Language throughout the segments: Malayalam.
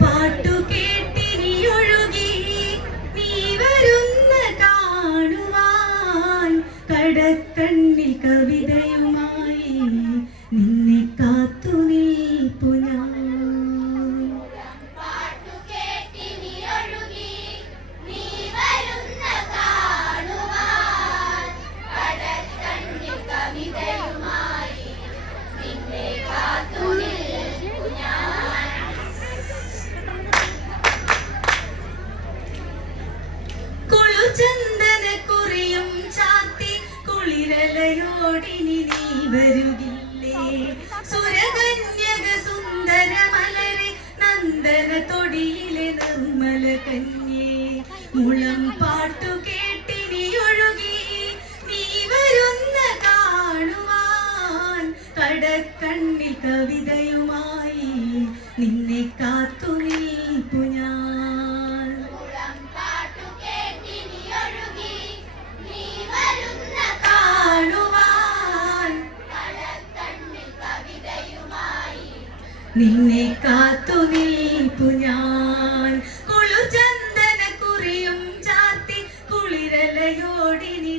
പാട്ടു കാണുവാൻ കടക്കണ്ണിൽ കവിതയുമായി വരുകില്ലേ? സുരകന്യക സുന്ദര മലരെ നന്ദന തൊടിയിലെ നിർമ്മല കന്യേ. മുളം പാട്ടു കേട്ടിനി ഒഴുകി നീ വരുന്ന കാണുവാൻ കടക്കണ്ണിൽ കവിതയുമായി നിന്നെ കാത്തു നിന്നെ കാത്തു നിൽപ്പു ഞാൻ. കുളുചന്ദന കുറിയും ചാത്തി കുളിരലയോടി നീ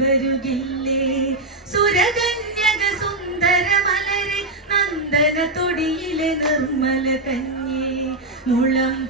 വരുകില്ലേ. സുരകന്യക സുന്ദര മലരെ നന്ദന തൊടിയിലെ നിർമ്മല കന്യേ. മുളം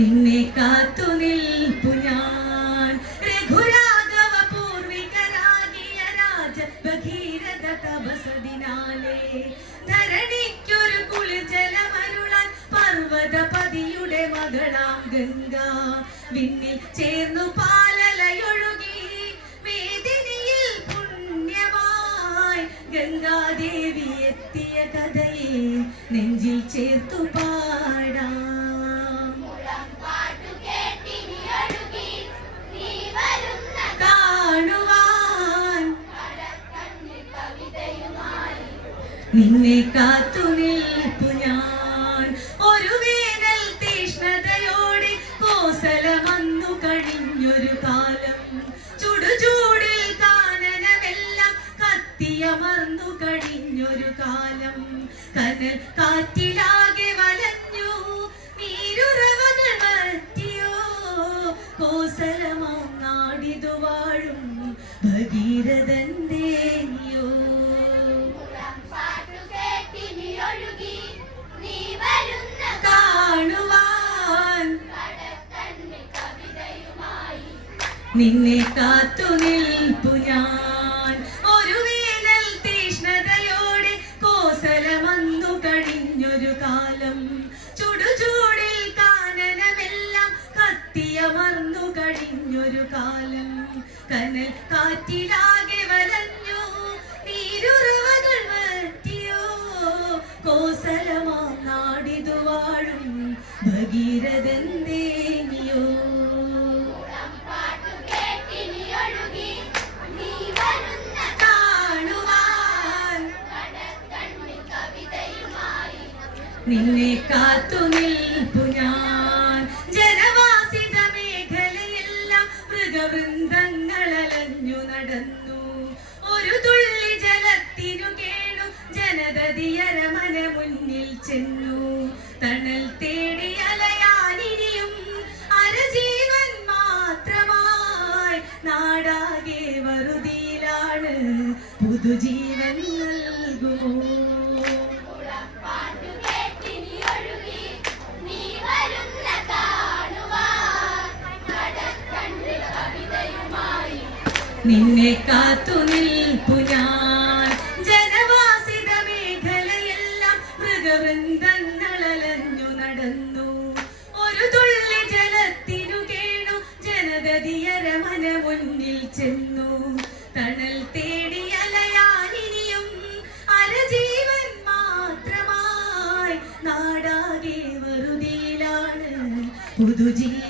നിന്നെ കാത്തു നിൽപ്പു നിന്നെ കാത്തു നിൽപ്പു ഞാൻ. ഒരു വേനൽ തീഷ്ണതയോടെ കോസലമന്നു കഴിഞ്ഞൊരു കാലം. ചുടുചൂടിൽ കാനനമെല്ലാം കത്തിയമർന്നു കഴിഞ്ഞൊരു കാലം. കനൽ കാറ്റിലാകെ വലഞ്ഞു നീരുറവകൾ വറ്റിയോ കോസലമോ നാടിതു വാഴും ഭഗീരഥന്റേനിയോ നിന്നെ കാത്തു നിൽപ്പു ഞാൻ. ഒരു വേനൽ തീഷ്ണതയോടെ കോസലമന്നു കഴിഞ്ഞൊരു കാലം. ചുടുചൂടിൽ കാനനമെല്ലാം കത്തിയമർന്നു കഴിഞ്ഞൊരു കാലം. കനൽ കാറ്റിലാകെ വലഞ്ഞു നീരുറവകൾ നിന്നെ കാത്തു നിൽപ്പു ഞാൻ. ജനവാസിത മേഖലയെല്ലാം മൃഗവൃന്ദങ്ങളലഞ്ഞു നടന്നു. ഒരു തുള്ളി ജലത്തിനു കേണു ജനതതിയരമന മുന്നിൽ ചെന്നു. തണൽ തേടി അലയാനിനിയും അരജീവൻ മാത്രമായി. നാടാകെ വറുതിയിലാണ് പുതുജീവൻ നൽകുമോ? നിന്നെ കാത്തു നിൽപ്പു ഞാൻ. ജനവാസിത മേഖലയെല്ലാം മൃഗവൃന്ദങ്ങളലഞ്ഞു നടന്നു. ഒരു തുള്ളി ജലത്തിനു കേണു ജനഗതിയര മന മുന്നിൽ ചെന്നു. തണൽ തേടി അലയാനിനിയും അരജീവൻ മാത്രമായി നാടാകെ വെറുതിയിലാണ്. പുതുജീവൻ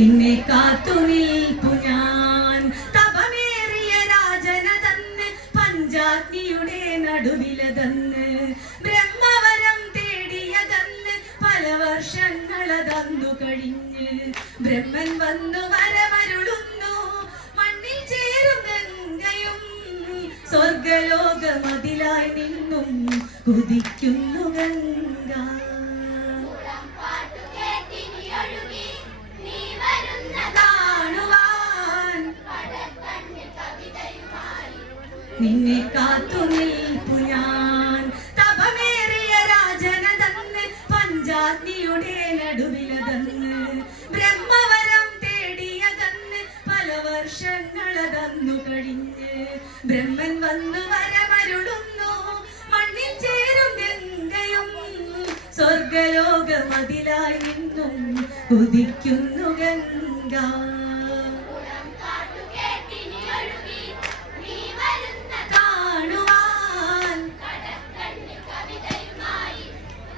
നിന്നെ കാത്തു ഞാൻ. തപമേറിയ രാജന തന്ന് പഞ്ചാഗ്നിയുടെ നടുവില തന്ന്. ബ്രഹ്മവരം തേടിയ തന്ന് പല വർഷങ്ങളതന്നു കഴിഞ്ഞ്. ബ്രഹ്മൻ വന്നു വരമരുളുന്നു മണ്ണിൽ ചേരും ഗംഗയും. സ്വർഗലോകമതിലായി നിന്നും കുതിക്കുന്നു ഗംഗ. നിന്നെ കാത്തു നിൽപ്പു ഞാൻ. തപമേറിയ രാജന തന്ന് പഞ്ചാഗ്നിയുടെ നടുവില തന്ന് ബ്രഹ്മവരം തേടിയ തന്ന് പല വർഷങ്ങളതന്നു കഴിഞ്ഞ് ബ്രഹ്മൻ വന്നു വരമരുളുന്നു. മണ്ണിൽ ചേരും ഗംഗയും സ്വർഗലോകമതിലായി നിന്നും ഉദിക്കുന്നു ഗംഗ.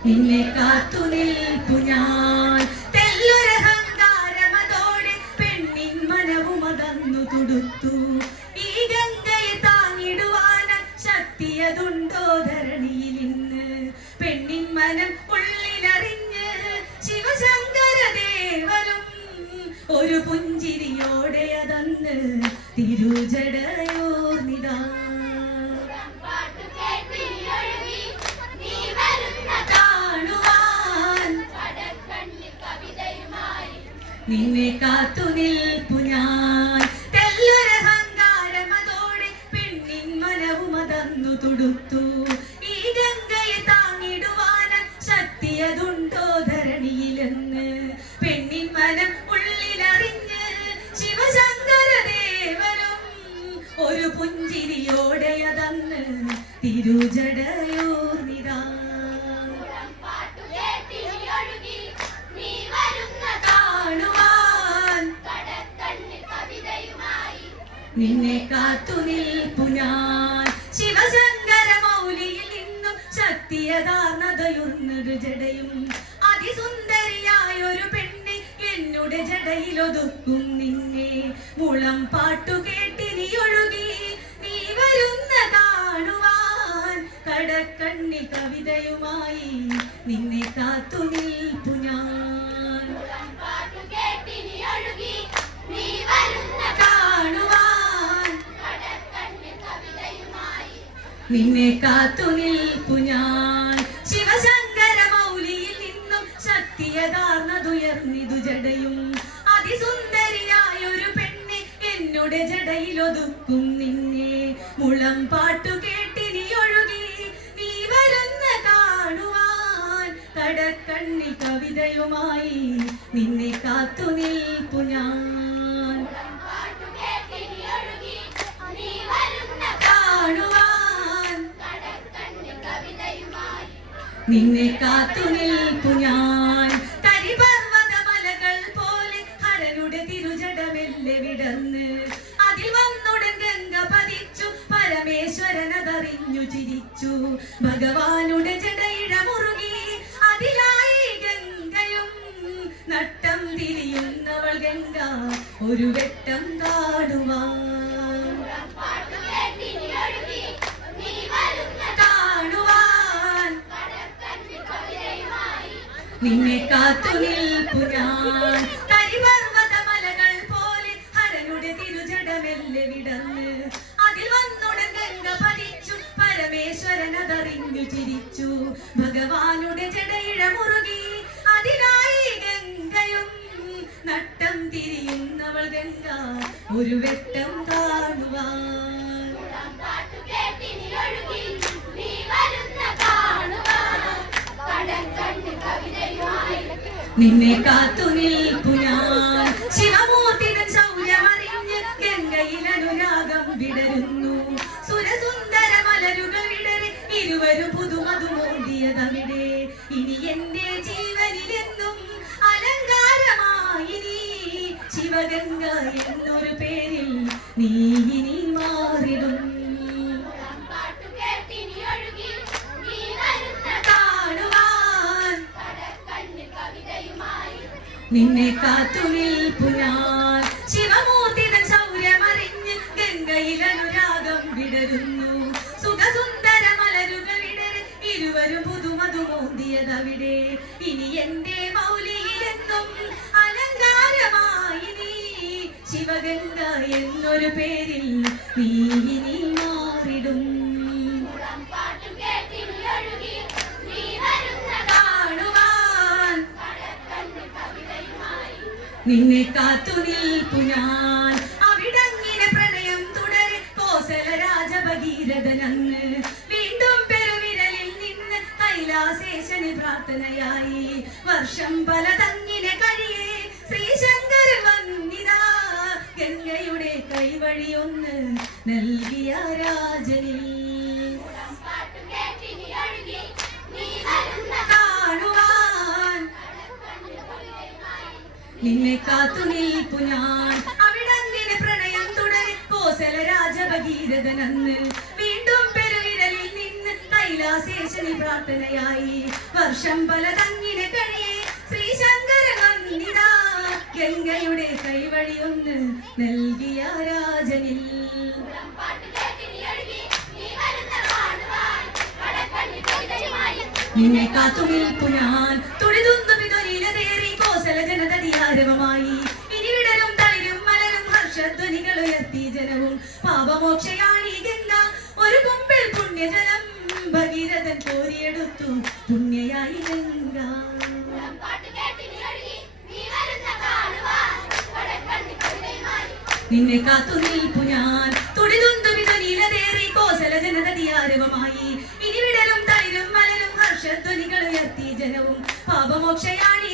നിന്നെ കാത്തു നിൽപ്പു ഞാൻ. തെല്ലൊരഹങ്കാരമതോടെ പെണ്ണിൻ മനവും അതന്നു തുടുത്തു. ഈ ഗംഗയെ താങ്ങിടുവാൻ ശക്തിയതുണ്ടോ ധരണിയിൽ ഇന്ന്? പെണ്ണിൻ മനം ഉള്ളിലറിഞ്ഞ് ശിവശങ്കരദേവനും ഒരു പുഞ്ചിരിയോടെ അതന്ന് തിരുജടയോർന്നിതാ നിന്നെ കാത്തു നിൽപ്പു ഞാൻ. തെല്ലൊരഹങ്കാരമതോടെ പെണ്ണിൻ മനവും അതന്നു തുടുത്തു. ഈ ഗംഗയെ താങ്ങിടുവാൻ ശക്തിയതുണ്ടോ ധരണിയിലെന്ന്. പെണ്ണിൻ മനം ഉള്ളിലറിഞ്ഞ് ശിവശങ്കരദേവനും ഒരു പുഞ്ചിരിയോടെ അതന്ന് നിന്നെ കാത്തു നിൽപ്പു ഞാൻ. ശിവശങ്കര മൗലിയിൽ നിന്നും ശക്തിയതാർന്നതയുന്നൊരു ജടയും. അതിസുന്ദരിയായ ഒരു പെണ്ണെ എന്നുടെ ജടയിലൊതുക്കും നിന്നെ. മുളം പാട്ടു കേട്ടിനി ഒഴുകി നീ വരുന്ന കാണുവാൻ. കടക്കണ്ണി കവിതയുമായി നിന്നെ കാത്തു നിൽപ്പു ഞാൻ. പാട്ടു കേട്ടിനി ഒഴുകി നീ വരുന്ന കാണുവാൻ കടക്കണ്ണിൽ കവിതയുമായി നിന്നെ കാത്തു നിൽപ്പു ഞാൻ. ശിവശങ്കര മൗലിയിൽ നിന്നും ശക്തിയതാർന്നതുയർന്നിതു ജടയും. അതിസുന്ദരിയായൊരു പെണ്ണെ എന്നുടെ ജടയിലൊതുക്കും നിന്നെ. മുളം പാട്ടു കേട്ടിനി ഒഴുകി നീ വരുന്ന കാണുവാൻ. കടക്കണ്ണി കവിതയുമായി നിന്നെ കാത്തു നിൽപ്പു ഞാൻ. കാണുവാൻ നിന്നെ കാത്തു നിൽപ്പു ഞാൻ. തരിപർവത മലകൾ പോലെ ഹരനുടെ തിരുജടമെല്ലെ വിടർന്ന്. അതിൽ വന്നുടൻ ഗംഗ പതിച്ചു പരമേശ്വരനതറിഞ്ഞു ചിരിച്ചു. ഭഗവാനുടെ ജടയിട മുറുകി അതിലായി ഗംഗയും നട്ടം തിരിയുന്നവൾ ഗംഗ. ഒരു വെട്ടം കാടുവാൻ പാട്ടുകേട്ടിനി ഒഴുകി നീ വരുന്ന കാണുവാൻ കടക്കണ്ണിൽ കവിതയുമായി നിന്നെ കാത്തു നിൽപ്പു ഞാൻ കരിപർവത മലകൾ പോലെ ഹരനുടെ തിരുജടമെല്ലെ വിടർന്ന് അതിൽ വന്നുടൻ ഗംഗ പതിച്ചു പരമേശ്വരനതറിഞ്ഞു ചിരിച്ചു. ഭഗവാനുടെ ജടയിഴ മുറുകി അതിലായി ഗംഗയും നട്ടം തിരിയുന്നവൾ ഗംഗ. ഒരു വെട്ടം കാണുവാൻ നിന്നെ കാത്തു നിൽപ്പു ഞാൻ. ശിവമൂർത്തിതൻ ശൗര്യമറിഞ്ഞ് ഗംഗയിൽ അനുരാഗം വിടരുന്നു. സുരസുന്ദര മലരുകൾ വിടരെ ഇരുവരും പുതുമതുമോന്തിയതവിടെ ഇനി എന്റെ ജീവനിലെന്നും അലങ്കാരമായി ശിവഗംഗ എന്നൊരു പേരിൽ നീ നിന്നെ കാത്തു നിൽപ്പു ഞാൻ ശിവമൂർത്തിതൻ ശൗര്യമറിഞ്ഞ് ഗംഗയിൽ അനുരാഗം വിടരുന്നു. സുഖസുന്ദര മലരുകൾ ഇരുവരും ഇരുവരും പുതുമതുമോന്തിയതവിടെ. ഇനി എന്റെ മൗലിയിലെന്നും അലങ്കാരമായി നീ ശിവഗംഗ എന്നൊരു പേരിൽ നീ ഇനി മാറിടും പാട്ടുകേട്ടിനി ഒഴുകി നീ വരുന്ന കാണുവാൻ കടക്കണ്ണിൽ കവിതയുമായി നിന്നെ കാത്തു നിൽപ്പു ഞാൻ. അവിടങ്ങിനെ പ്രണയം തുടരെ കോസല രാജഭഗീരഥനന്ന് വീണ്ടും പെരുവിരലിൽ നിന്ന് കൈലാസേശന് പ്രാർത്ഥനയായി. വർഷം പല തങ്ങിനെ കഴിയേ നിന്നെ കാത്തു നിൽപ്പു ഞാൻ. അവിടങ്ങനെ പ്രണയം തുടരെ. കോസല രാജഭഗീരഥനന്ന് വീണ്ടും പെരുവിരലിൽ നിന്ന് കൈലാസേശനി പ്രാർത്ഥനയായി. വർഷം പല തങ്ങിനെ കഴിയെ. ശ്രീശങ്കര ഗംഗയുടെ കൈവഴിയൊന്ന് നൽകിയ രാജനിൽ. നിന്നെ കാത്തു നിൽപ്പു ഞാൻ. തുടിതുന്നു ജനവും പാപമോക്ഷയാണിതെന്ന ഒരു കുമ്പിൽ പുണ്യജലം ഭഗീരഥൻ കോരിയെടുത്തു. പുണ്യയായി ഗംഗ. നിന്നെ കാത്തു നിൽപ്പു ഞാൻ. തുടിതുന്നു നീലതേറി കോസല ജനതതിയാരവമായി ഇനി വിടലും തൈരും മലരും ഹർഷധ്വനികൾ ഉയർത്തി ജനവും പാപമോക്ഷയാണീ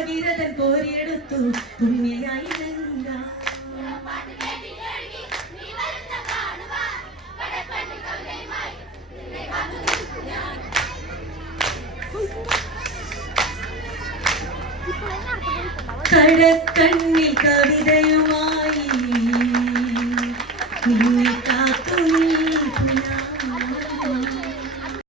ഭഗീരഥൻ കോരിയെടുത്തു. പുണ്യയായി ഗംഗ കവിതയുമായി. നിന്നെ